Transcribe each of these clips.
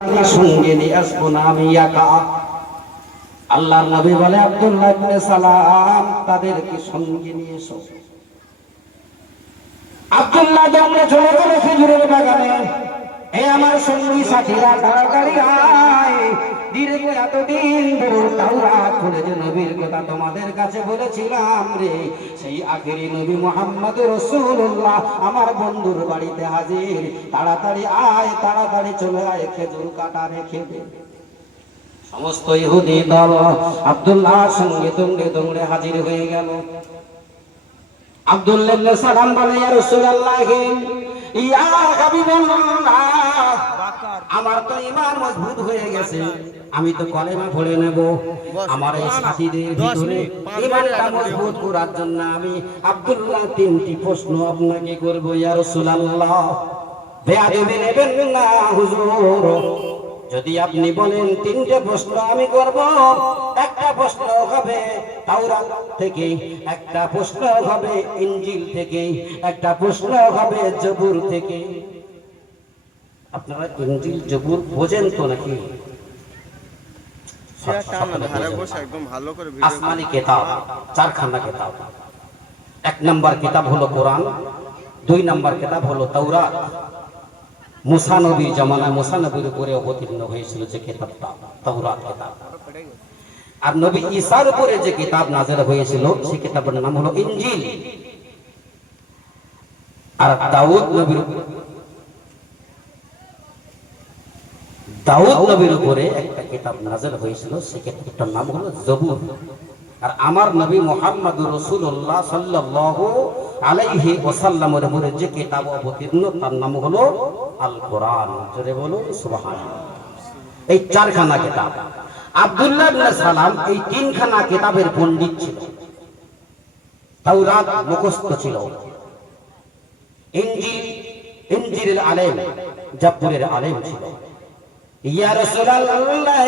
আমি সঙ্গে নিয়ে আসব না আমি একা। আল্লাহ নবী বলে, আব্দুল্লাহ ইবনে চলে গেলে খেজুরের বাগানে। এ আমার সঙ্গী সাথীরা তাড়াতাড়ি আয় করে এতদিন দূর যে নবীর কথা তোমাদের কাছে বলেছিলাম রে, সেই আখেরি নবী মোহাম্মদ রসুল্লাহ আমার বন্ধুর বাড়িতে হাজির। তাড়াতাড়ি আয়, তাড়াতাড়ি চলে আয়, খেজুর কাটা রেখে দে। সমস্ত ইহুদি দল আব্দুল্লাহর সঙ্গে দৌড়ে দৌড়ে হাজির হয়ে গেল। আব্দুল্লাহ সালাম বলে রাসূলুল্লাহ ইয়া আমার তো ইমান মজবুত হয়ে গেছে। আমি তো কলেমা পড়ে নেব। আমার এই সাথীদের ভিতরে ইমানটা মজবুত করার জন্য আমি আব্দুল্লাহ তিনটি প্রশ্ন আপনাকে করব ইয়া রাসূলুল্লাহ। বেয়াদবি নেবেন না হুজুর। যদি আপনি বলেন তিনটে প্রশ্ন আমি করব একটা প্রশ্ন হবে। তাওরাত থেকে একটা প্রশ্ন হবে ইনজিল থেকে একটা প্রশ্ন হবে জবুর থেকে। আপনারা ইনজিল জবুর বোঝেন তো নাকি? আসমানি কেতাব চারখানা কেতাব। এক নাম্বার কিতাব হলো কোরআন দুই নাম্বার কিতাব হলো তাওরাত। মুসা নবীর জামানায় মুসা নবীর উপরে অবতীর্ণ হয়েছিল যে কিতাবটা তাওরাত কিতাব। আর নবী ঈসার উপরে যে কিতাব নাজেল হয়েছিল, সেই কিতাবের নাম হলো ইনজিল। আর দাউদ নবীর দাউদ নবীর উপরে একটা কিতাব নাজেল হয়েছিল, সেই কিতাবটার নাম হলো জবুর। আর আমার নবী মোহাম্মদ রসুল্লাহ সাল্লাল্লাহু আলাইহি ওয়াসাল্লামের উপরে যে কিতাব অবতীর্ণ, তার নাম হলো আল কোরআন জোরে বলুন, সুবহানাল্লাহ। এই চারখানা কিতাব। আব্দুল্লাহ ইবনে সালাম এই তিনখানা কিতাবের পণ্ডিত ছিল। তাওরাত মুখস্থ ছিল। ইনজিল, ইনজিলের আলেম, জাব্বুরের আলেম ছিল। ইয়া রাসূলুল্লাহ,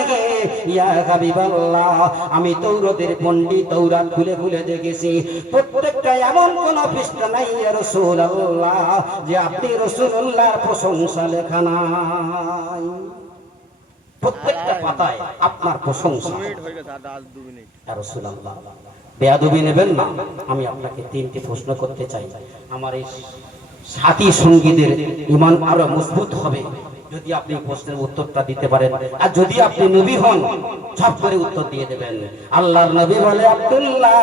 ইয়া হাবিবাল্লাহ, আমি তৌরাতের পণ্ডিত তৌরাত খুলে খুলে দেখেছি। প্রত্যেকটা এমন কোন পৃষ্ঠা নাই ইয়া রাসূলুল্লাহ, যে আপনি রাসূলুল্লাহর প্রশংসা লেখা নাই। প্রত্যেকটা পাতায় আপনার প্রশংসা। রাসূলুল্লাহ বেয়াদবি নেবেন না আমি আপনাকে তিনটি প্রশ্ন করতে চাই। আমার এই সাথী সঙ্গীদের ইমান আরও মজবুত হবে যদি আপনি প্রশ্নের উত্তরটা দিতে পারেন। আর যদি আপনি নবী হন সব করে উত্তর দিয়ে দেবেন। আল্লাহর নবী বলে আব্দুল্লাহ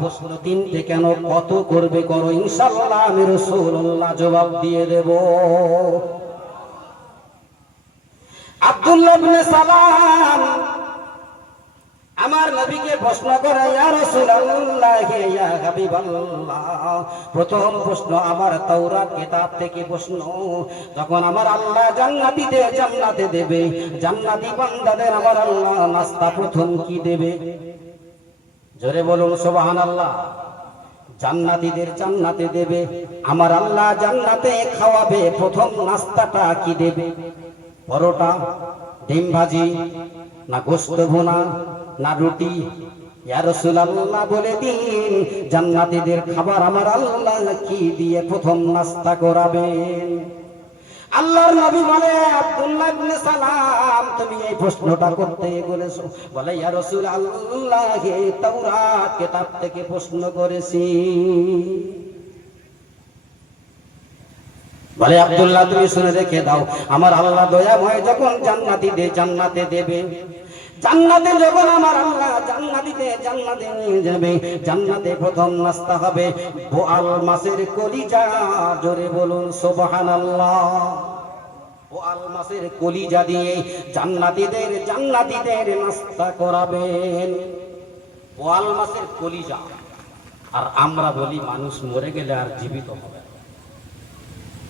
প্রশ্ন তিনটে কেন? কত করবে করো? ইনশাআল্লাহ আমি রাসূলুল্লাহ জবাব দিয়ে দেব। আব্দুল্লাহ ইবনে আমার নবীকে প্রশ্ন করে, ইয়া রাসূলুল্লাহ, ইয়া প্রথম প্রশ্ন, আমার তাওরাত কিতাব থেকে প্রশ্ন। যখন আমার আল্লাহ জান্নাতীতে, জান্নাতে দেবে, জান্নাতি বান্দাদের আমার আল্লাহ নাস্তা প্রথম কি দেবে? জোরে বলুন, সুবহানাল্লাহ। জান্নাতীদের জান্নাতে দেবে, আমার আল্লাহ জান্নাতে খাওয়াবে, প্রথম নাস্তাটা কি দেবে? পরোটা, ডিম ভাজি, না গোস্ত ভুনা, না রুটি। বলে দিন, জান্নাতীদের খাবার আমার আল্লাহ কি দিয়ে প্রথম নাস্তা করাবেন? আল্লাহর নবী বলে, আব্দুল্লাহ ইবনে সালাম, তুমি এই প্রশ্নটা করতে বলেছ। বলে, ইয়া রাসূল আল্লাহ তাওরাত কিতাব থেকে প্রশ্ন করেছি। বলে, আব্দুল্লাহ, তুমি শুনে রেখে দাও। আমার আল্লাহ দয়াময় যখন জান্নাতি দে, জান্নাতে দেবে। জান্নাতে যখন আমার আল্লাহ জান্নাতিতে জান্নাতে নিয়ে যাবে, জান্নাতে প্রথম নাস্তা হবে বোয়াল মাছের কলিজা। জোরে বলুন, সুবহানাল্লাহ। বোয়াল মাছের কলিজা দিয়ে জান্নাতীদের জান্নাতীদের নাস্তা করাবেন। বোয়াল মাছের কলিজা। আর আমরা বলি, মানুষ মরে গেলে আর জীবিত হবে।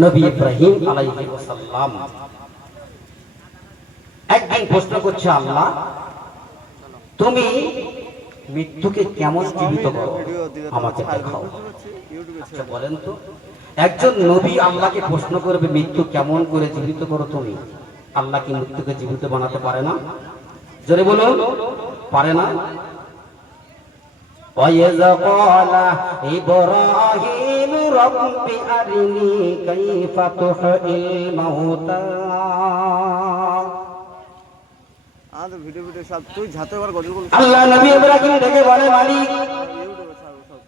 নবী ইব্রাহিম আমি প্রশ্ন করছি আল্লাহ, তুমি মৃত্যুকে কেমন জীবিত করো? আমাকে দেখাও। আচ্ছা বলেন তো। একজন নবী আল্লাহকে প্রশ্ন করবে, মৃত্যু কেমন করে জীবিত করো তুমি? আল্লাহ কি মৃত্যুকে জীবিত বানাতে পারে না? জোরে বলুন। পারে না? وإذ قال إبراهيم رب أرني كيف تحيي الموتى আমাদের ভিডিও ভিডিও সব তুই ঝাতে বার গজল বল আল্লাহ নবী ইব্রাহিম ডেকে বলে মালিক ইউটিউবে ছাড়বো সব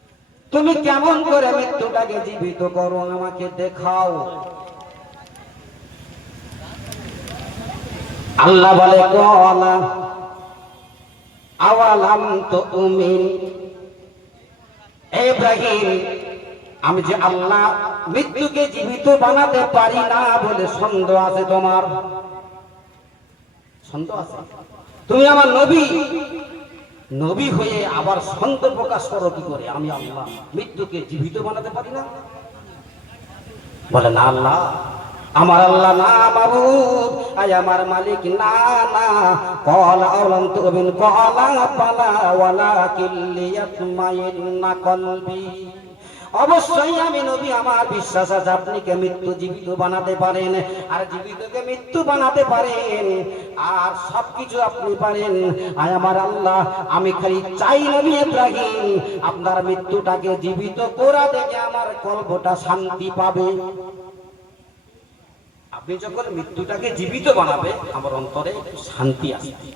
তুমি কেমন করে মৃত্যুটাকে জীবিত করো আমাকে দেখাও আল্লাহ বলে কলা আওয়ালাম তো উমিন আমি যে আল্লাহ মৃত্যুকে জীবিত বানাতে পারি না বলে সন্দেহ আছে তোমার? আছে? তুমি আমার নবী। নবী হয়ে আবার সন্দেহ প্রকাশ করো কি করে? আমি আল্লাহ মৃত্যুকে জীবিত বানাতে পারি না? বলে না আল্লাহ। আমার আল্লাহ না বাবু আয় আমার মালিক না না। কল আওলাম তুবিন কলা পালা ওয়ালা কিল্লিয়াতমাইন্না কলবি। অবশ্যই আমি নবী, আমার বিশ্বাস আছে আপনি কে মৃত্যু জীবিত বানাতে পারেন, আর জীবিতকে মৃত্যু বানাতে পারেন, আর সবকিছু আপনি পারেন। আয় আমার আল্লাহ, আমি খালি চাই নবী ইব্রাহিম, আপনার মৃত্যুটাকে জীবিত করা দেখে আমার কল্পটা শান্তি পাবে। আপনি যখন মৃত্যুটাকে জীবিত বানাবে আমার অন্তরে শান্তি আসবে।